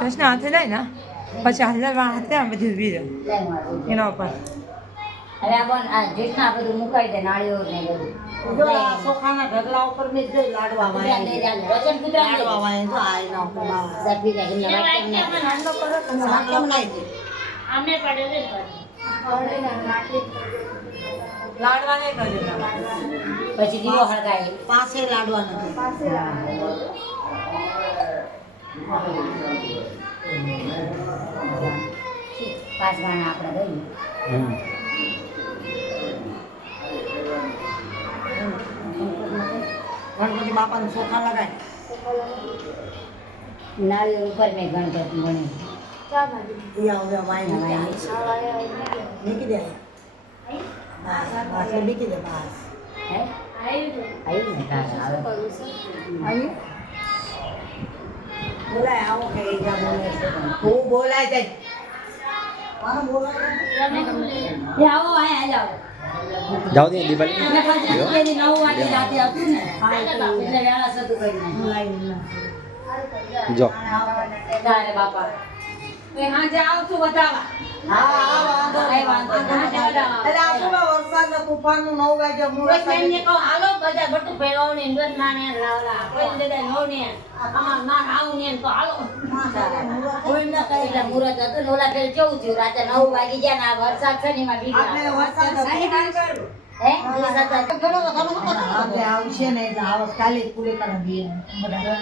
જશને હાથે જાય ને પછી હલવા હાથે આ બધું વીર એના ઉપર હવે આ બોન આ જેટના બધું મુકાઈ દે નાળીઓ ને બધું જો આ સોખાના ઢગલા ઉપર મેં જો લાડવા વાય વજન કુતરા લાડવા વાય તો આ એના ઉપર બાવા સફી જાય ને વાટમ ને સાચમ નહીં આમે પડે છે લાડવા નહીં કરજો પછી દીવો હળગાય પાસે લાડવા નથી પાંચ ગાણા આપણે દઈએ ગણપતિ બાપાનું સોખા લગાય નાળીઓ ઉપર મેં ગણપતિ ગણી હવે વાય મૂકી દે બસ મૂકી દે બસ હે આવ્યું ને તારે આવે બોલાય આવો કે જા બોલે છે હું બોલાય જાય એ આવો આયા જાઓ જાઓ દે દિવાળી 9 વાગે રાતે હતું ને એટલે વેળા સતું કરી જો તારે બાપા હા જાવ છું બતાવા કઈ વાંધો નહીં એટલે આસુમાં વરસાદના તુફાનનું 9 વાગે મુરત ને કહો હાલો બધા બટુ ભેળવને ઇન્દ્ર નાને લાવલા કોઈ દેદા નો ને અમાર ના આવું ને તો હાલો કોઈ ન કહે એટલે મુરત હતું ને ઓલા પેલ કેવું થયું રાતે 9 વાગી ગયા ને આ વરસાદ છે ને એમાં આપણે વરસાદ હે વરસાદ ઘણો આપણે આવશે ને એટલે આવસ કાલે પૂરી કરી દઈએ બધા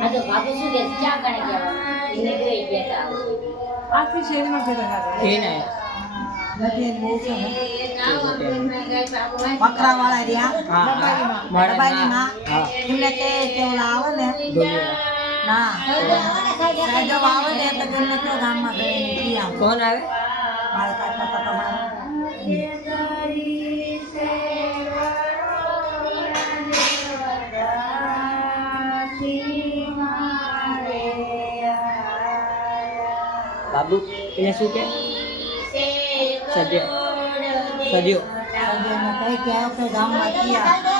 આ તો બાપુ શું કે ચા કણે ગયા એને ગઈ બેઠા આખી શેરીમાં ફેરવા એ નહીં નથી બહુ છે બકરા વાળા રહ્યા મડબાની માં એમને કે ઓલા આવે ને ના સાહેબ આવે ને એટલે ગમે તો ગામમાં ગઈ આમ કોણ આવે મારા કાકા તો તમારા બાબુ એને શું કે સદ્યો સદ્યો કઈ કે કે ગામમાં કિયા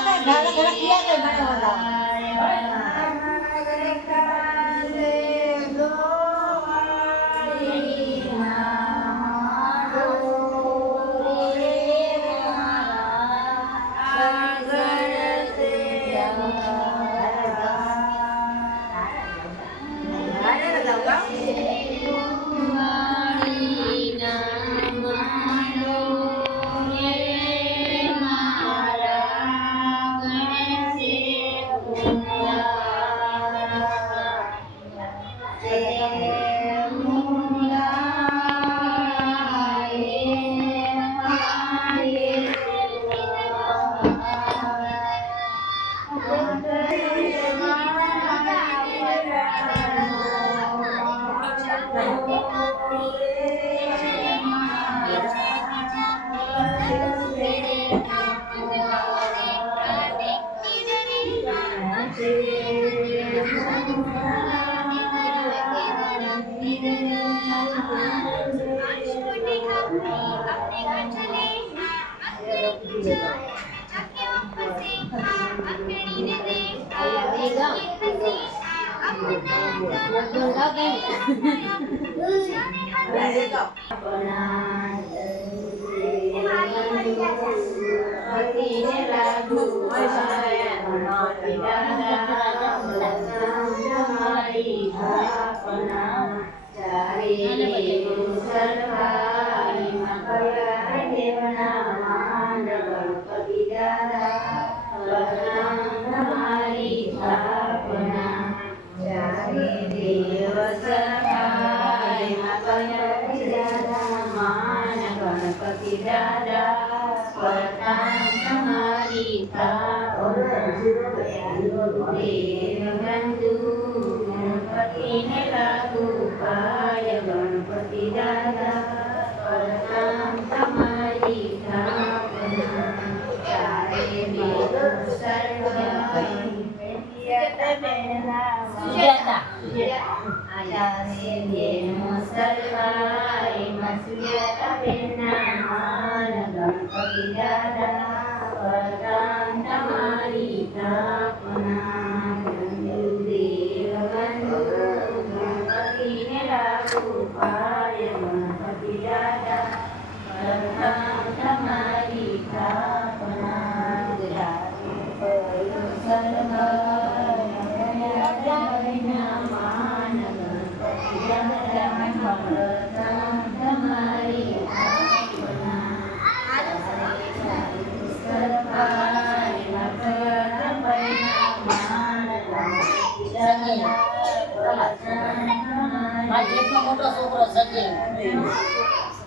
મારા જેટલો મોટો છોકરો સંજય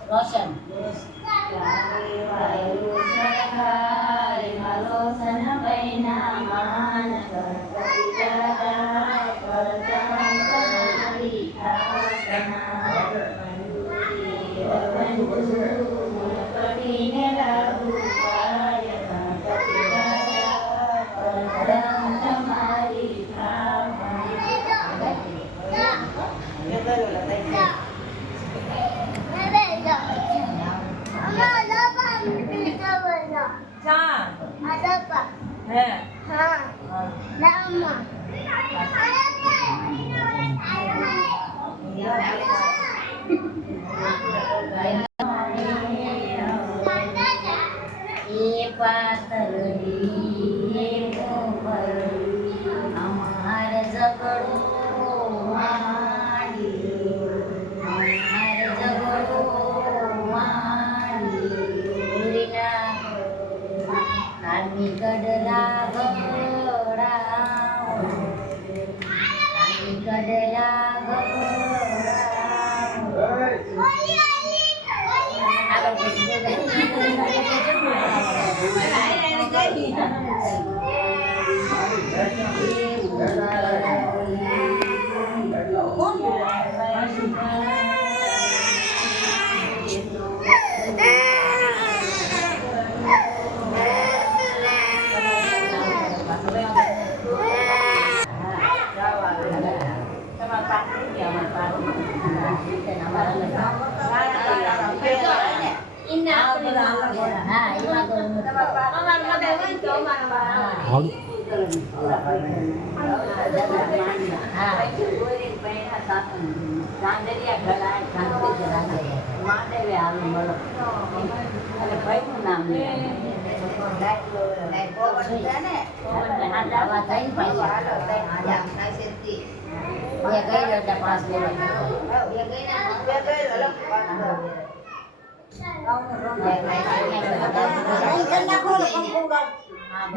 રોશન ચા હે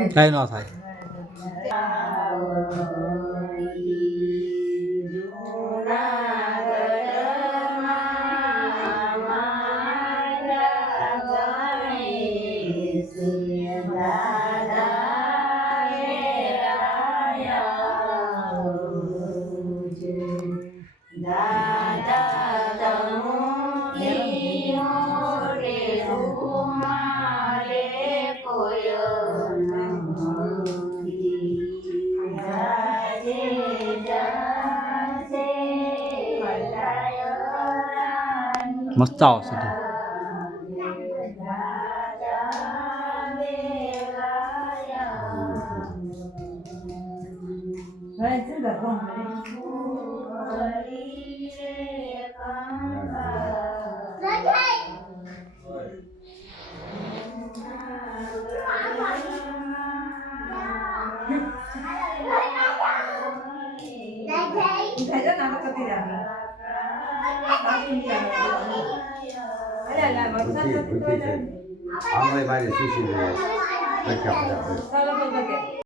કઈ ન થાય મસ્ત આવશે તો આમાં મારી સુશી